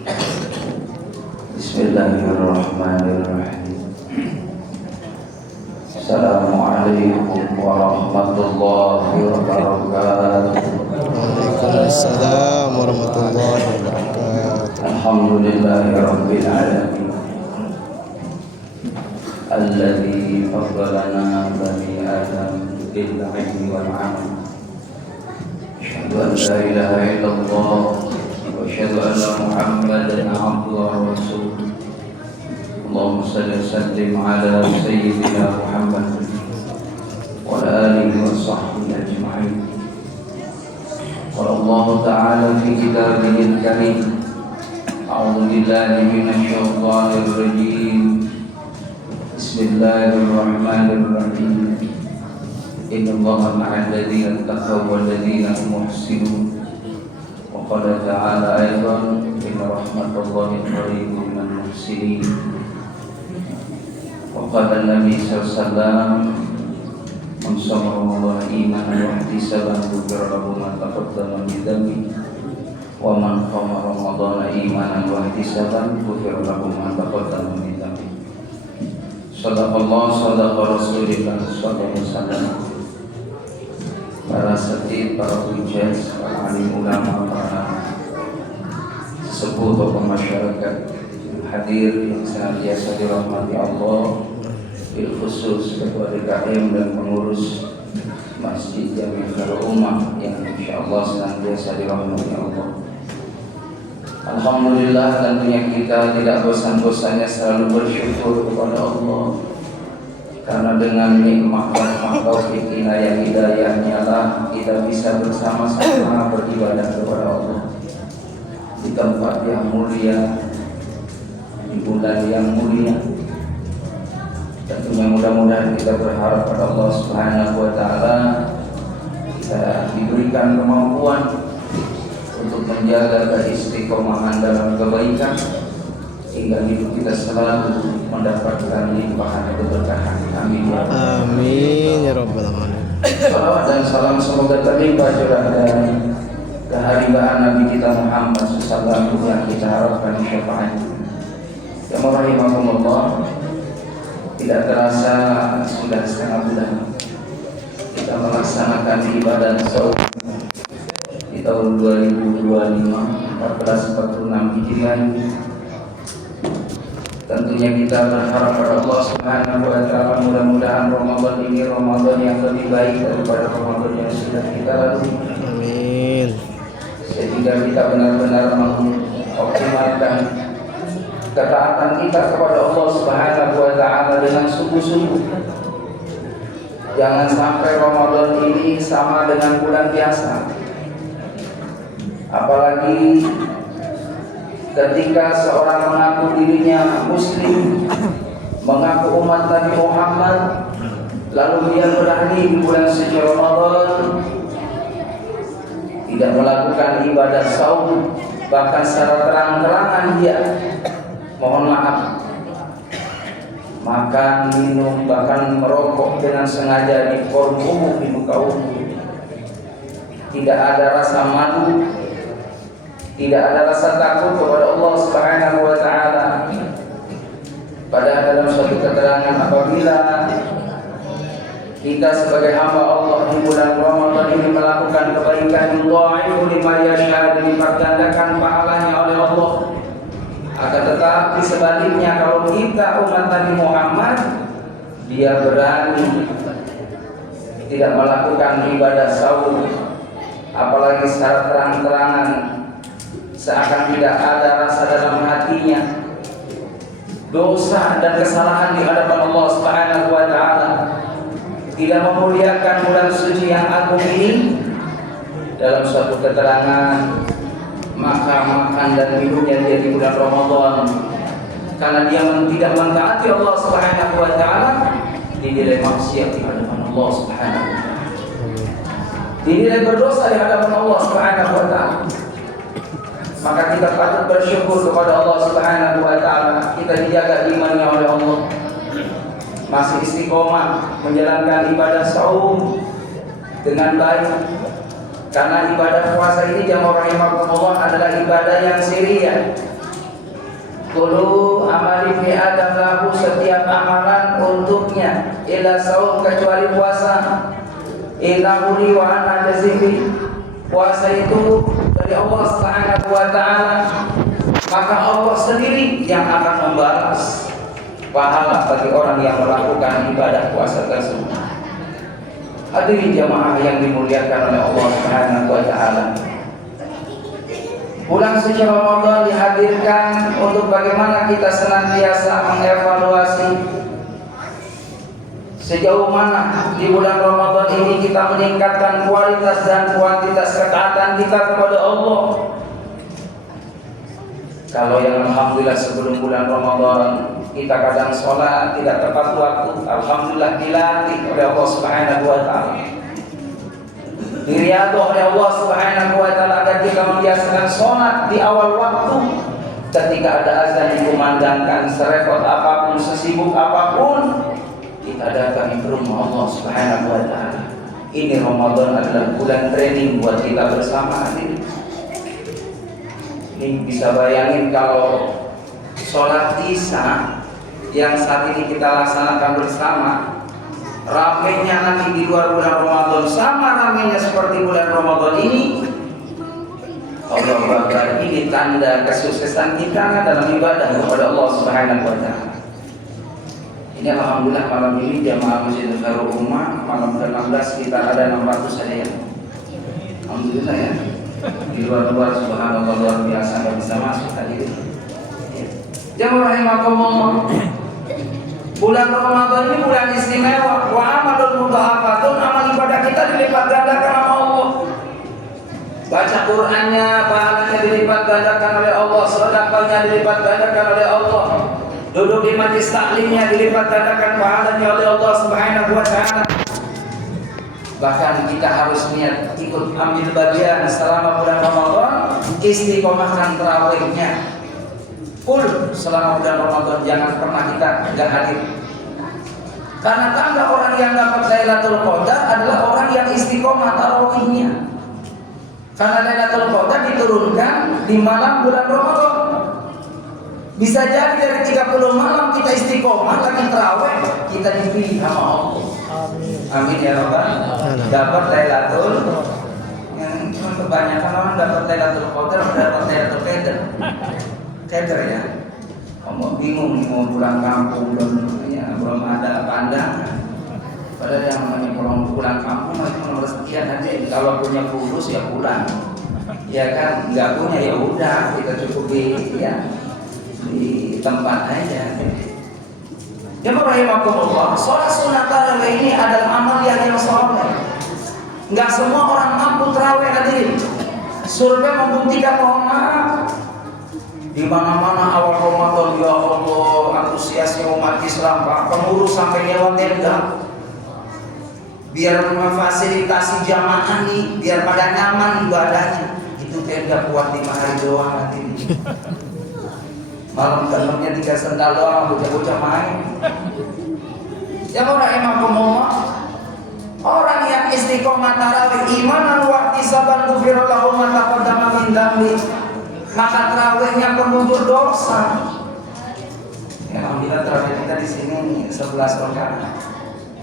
Bismillahirrahmanirrahim. Assalamualaikum warahmatullahi wabarakatuh. Waalaikumsalam warahmatullahi wabarakatuh. Alhamdulillahirabbil alamin. Alladzi faddalana bani Adam bil ilmi wal amal. Asyhadu an la ilaha illallah wa asyhadu anna Muhammadan abduhu wa rasuluh. Allahumma shalli wa sallim ala sayyidina Muhammad wa ala alihi wa sahbihi ajma'in. Qala Allah ta'ala fi kitabihil karim. A'udzu billahi minasy syaithanir rajim. Bismillahirrahmanirrahim. Innallaha ma'al ladzina taqaw wal ladzina hum muhsinun. Wa qala ta'ala aidan inna rahmatallahi qaribun minal muhsinin. Wa qala Nabi sallallahu alaihi wasallam man shama Ramadan imanan wa ihtisaban ghufira lahu ma taqaddama min dhanbi wa man qama Ramadan imanan wa ihtisaban ghufira lahu ma taqaddama min dhanbi. Sadaqallah sadaqa Rasulullah sallallahu alaihi wasallam. Para setid, para hujjah, para alim ulama, para sesepuh tokoh masyarakat hadir yang senantiasa dirahmati Allah, bil khusus ketua DKM dan pengurus Masjid Jami' Khairul Ummah yang insyaallah senantiasa dirahmati Allah. Alhamdulillah, tentunya kita tidak bosan-bosannya selalu bersyukur kepada Allah, karena dengan nikmat rahmat taufik inayah hidayahnya lah kita bisa bersama-sama beribadah kepada Allah di tempat yang mulia, di bulan yang mulia. Tentunya mudah-mudahan kita berharap pada Allah Subhanahu wa taala kita diberikan kemampuan untuk menjaga keistiqomahan dalam kebaikan hingga hidup kita selalu mendapatkan limpahan keberkahan. Amin ya rabbal Amin ya rabbal alamin. Salawat dan salam semoga terlimpah curah dan kehadiran Nabi kita Muhammad sallallahu alaihi wasallam yang kita harapkan syafaatnya. Ya rahimakumullah, tidak terasa sudah setengah bulan kita melaksanakan ibadah saum di tahun 2025 1446 Hijriah. Tentunya kita berharap pada Allah Subhanahu wa taala mudah-mudahan Ramadan ini Ramadan yang lebih baik daripada Ramadan yang sudah kita lalui. Amin. Sehingga kita benar-benar mengoptimalkan ketaatan kita kepada Allah Subhanahu wa taala dengan sungguh-sungguh. Jangan sampai Ramadan ini sama dengan bulan biasa. Apalagi ketika seorang mengaku dirinya muslim, mengaku umat Nabi Muhammad, lalu dia berani di bulan suci Ramadan tidak melakukan ibadah saum, bahkan secara terang-terangan dia mohon maaf makan, minum, bahkan merokok dengan sengaja di forum umum, di muka umum. Tidak ada rasa malu, tidak ada rasa takut kepada Allah Subhanahu wa taala. Padahal dalam suatu keterangan apabila kita sebagai hamba Allah di bulan Ramadan ini melakukan kebaikan, yudha'ifu liman yasha, dilipat gandakan pahalanya oleh Allah. Akan tetapi sebaliknya kalau kita umat Nabi Muhammad, dia berani tidak melakukan ibadah saum, apalagi secara terang-terangan, seakan tidak ada rasa dalam hatinya dosa dan kesalahan di hadapan Allah Subhanahu wa taala, tidak memuliakan bulan suci yang agung ini. Dalam suatu keterangan, maka makan dan minumnya dia di bulan Ramadan karena dia tidak mentaati Allah Subhanahu wa taala, dinilai maksiat di hadapan Allah Subhanahu wa taala, dinilai berdosa di hadapan Allah Subhanahu wa taala. Maka kita patut bersyukur kepada Allah Subhanahu wa taala, kita dijaga imannya oleh Allah, masih istiqomah menjalankan ibadah saum dengan baik. Karena ibadah puasa ini jamaah rahimakumullah adalah ibadah yang siriyah, Kullu amali fi adam lahu, setiap amalan untuknya, illa saum, kecuali puasa. Innahu li wa ana jazibi, puasa itu dari Allah Subhanahu wa taala, maka Allah sendiri yang akan membalas pahala bagi orang yang melakukan ibadah puasa tersebut. Hadirin jamaah yang dimuliakan oleh Allah Subhanahu wa taala, bulan suci Ramadan dihadirkan untuk bagaimana kita senantiasa mengevaluasi sejauh mana di bulan Ramadan ini kita meningkatkan kualitas dan kuantitas ketaatan kita kepada Allah. Kalau yang alhamdulillah sebelum bulan Ramadan kita kadang sholat tidak tepat waktu, alhamdulillah dilatih oleh Allah Subhanahu wa taala, diriadoh oleh Allah Subhanahu wa taala agar kita membiasakan sholat di awal waktu. Ketika ada azan dikumandangkan, serepot apapun, sesibuk apapun, kita datang ke rumah Allah Subhanahu wa taala. Ini Ramadan adalah bulan training buat kita bersama ini. Ini bisa bayangin kalau sholat Isya yang saat ini kita laksanakan bersama, ramainya nanti di luar bulan Ramadan sama ramainya seperti bulan Ramadan ini. Allah Akbar, ini tanda kesuksesan kita dalam ibadah kepada Allah Subhanahu wa taala. Ini alhamdulillah malam ini jamaah Masjid Darul Ummah malam ke-16 kita ada 600 saja ya. Alhamdulillah ya. Di luar-luar subhanallah luar biasa nggak bisa masuk tadi. Jamaah rahimakumullah. Bulan Ramadan ini bulan istimewa. Wa amalul mudha'afatun, amal ibadah kita dilipat gandakan sama Allah. Baca Qur'annya pahalanya dilipat gandakan oleh Allah, sedekahnya dilipat gandakan oleh Allah. Duduk di majlis taklimnya dilipat gandakan pahalanya oleh Allah Subhanahu wa taala. Bahkan kita harus niat ikut ambil bagian selama bulan Ramadan, istiqomahkan tarawihnya. Full selama bulan Ramadan, jangan pernah kita enggak hadir. Karena tanda orang yang dapat Lailatul Qadar adalah orang yang istiqomah tarawihnya. Karena Lailatul Qadar diturunkan di malam bulan Ramadan. Bisa jadi dari 30 malam kita istiqomah lagi tarawih, kita dipilih sama Allah. Amin ya rabbal. Dapat Lailatul, yang cuma kebanyakan orang dapat Lailatul Qadar, dapat Lailatul Qadar. Qadar ya. Kamu bingung nih mau pulang kampung belum ada pandangan. Padahal yang namanya pulang kampung cuma sekian aja. Kalau punya fulus ya pulang. Ya kan, nggak punya ya udah kita cukupi ya di tempat aja. Jemaah rahimakumullah, sholat sunat tarawih ini adalah amal yang soleh. Nggak semua orang mampu tarawih hadirin. Survei membuktikan, mohon maaf, di mana-mana awal Ramadan ya Allah antusiasnya umat Islam, Pak, pengurus sampai nyewa tenda biar memfasilitasi jamaah nih, biar pada nyaman ibadahnya. Itu tenda kuat 5 hari doang hadirin. Malam dalamnya 3 sendal doang, bocah-bocah main. Ya rahimakumullah, orang yang istiqomah tarawih imanan wa ihtisaban ghufira lahu ma taqaddama min dhanbi, maka tarawihnya pengukur dosa. Ya alhamdulillah tarawih kita di sini 11 rakaat.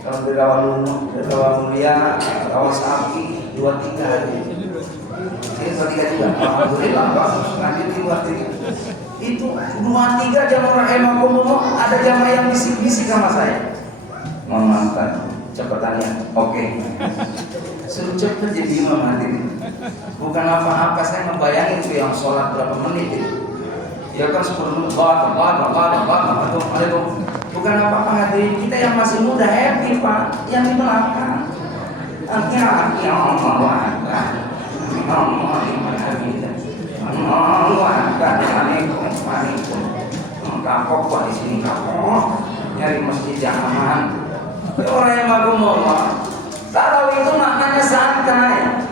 Kalau di Rawa Mulia, Rawa Sapi 23 hari. Ini 23 juga. Alhamdulillah bagus. Lanjut 23. Itu 23 jamaah rahimakumullah, ada jamaah yang bisik-bisik sama saya. Mohon maaf kan, cepetannya. Oke. Suruh cepet jadi imam hadirin. Bukan apa-apa, saya ngebayangin tuh yang sholat berapa menit itu. Ya kan 10 menit, bukan apa-apa hadirin. Kita yang masih muda happy Pak, yang di belakang. Akhirnya Allah kapok Pak di sini, kapok nyari masjid yang aman. Orang yang magumullah, tarawih itu maknanya santai.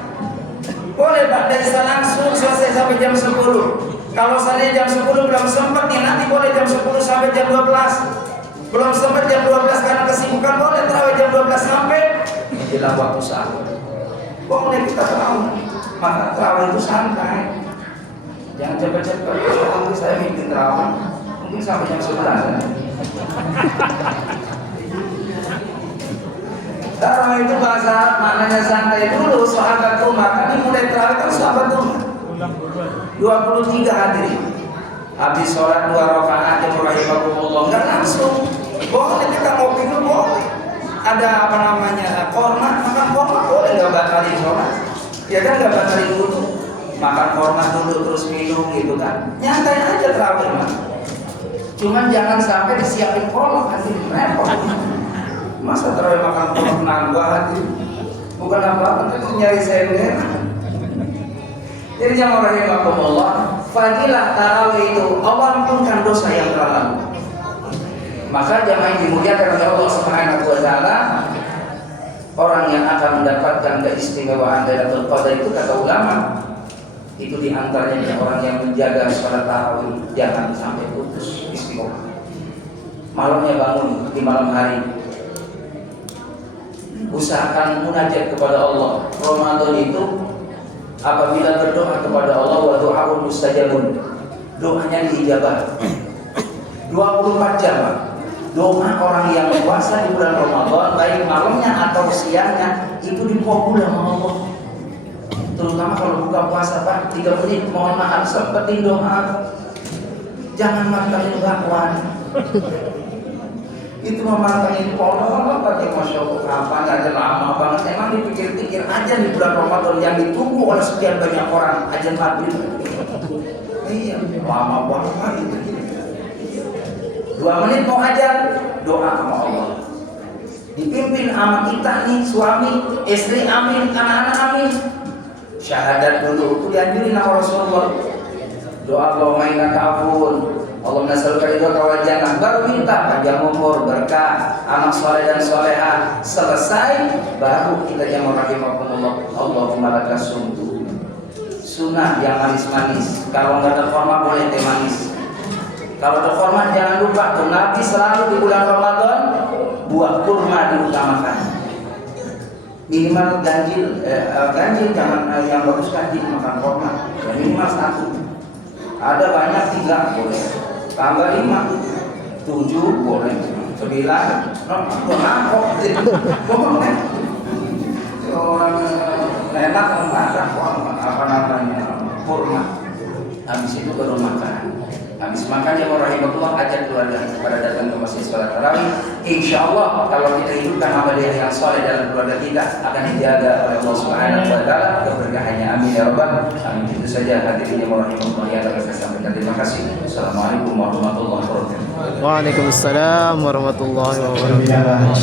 Boleh Pak dari langsung selesai sampai jam 10. Kalau saya jam 10 belum sempat nih, nanti boleh jam 10 sampai jam 12. Belum sempat jam 12 karena kesibukan, boleh tarawih jam 12 sampai jelang waktu sahur. Boleh kita tarawih. Maka tarawih itu santai. Jangan cepat-cepat. Saya mimpi tarawih. Mungkin sampai jam 11. Tarawih itu bahasa maknanya santai dulu. Sahabat Umar kan mulai tarawih kan sahabat Umar 23 hadirin. Habis sholat 2 rakaat yang rahimahumullah nggak langsung. Boleh kita ngopi dulu boleh. Ada apa namanya korma, makan korma boleh nggak batalin sholat? Ya kan nggak batalin dulu. Makan korma dulu terus minum gitu kan. Nyantai aja tarawih mah. Cuman jangan sampai disiapin kolok nanti repot. Masa tarawih makan kolok nambah hati? Bukan apa-apa, itu nyari sender. Jadi jamaah rahimakumullah, fadilah tarawih itu Allah ampunkan dosa yang telah lalu. Maka jamaah yang dimuliakan oleh Allah Subhanahu wa taala, orang yang akan mendapatkan keistimewaan Lailatul Qadar itu kata ulama, itu diantaranya orang yang menjaga sholat tarawih jangan sampai putus istiqomah. Malamnya bangun di malam hari, usahakan munajat kepada Allah. Ramadan itu apabila berdoa kepada Allah wa du'a'ul mustajabun, doanya diijabah 24 jam. Doa orang yang puasa di bulan Ramadan baik malamnya atau siangnya itu dikabul sama Allah. Terutama kalau buka puasa Pak 3 menit mohon maaf sempetin doa. Jangan mantengin bakwan. Itu memantengin pola pakai Masya Allah kapan aja lama banget. Emang dipikir-pikir aja di bulan Ramadan yang ditunggu oleh sekian banyak orang azan maghrib. Iya, lama banget itu. 2 menit mau ajan, doa sama Allah. Dipimpin sama kita nih, suami, istri amin, anak-anak amin. Syahadat dulu, itu dianjurin sama Rasulullah. Doa Allahumma innaka afuwun, Allahumma nas'aluka ridhaka wal jannah. Baru minta panjang umur, berkah, anak soleh dan solehah. Selesai, baru kita jamaah rahimakumullah. Allahumma lakas sumtu. Sunnah yang manis-manis. Kalau nggak ada korma boleh teh manis. Kalau ada korma jangan lupa tuh Nabi selalu di bulan Ramadan buah kurma diutamakan. Minimal ganjil jangan yang bagus ganjil makan korma. Minimal 1. Ada banyak 3 boleh. Tambah 5, 7 boleh. 9 boleh. Orang enak makan apa namanya kurma. Habis itu baru makan. Habis makan yang rahimahullah ajak keluarga pada datang ke masjid sholat tarawih. Insyaallah kalau kita hidupkan amalia yang soleh dalam keluarga kita akan dijaga oleh Allah Subhanahu wa taala keberkahannya. Amin ya rabbal alamin. Itu saja hadirin yang rahimahullah yang dapat saya sampaikan. Terima kasih. Assalamualaikum warahmatullahi wabarakatuh. Waalaikumsalam warahmatullahi wabarakatuh.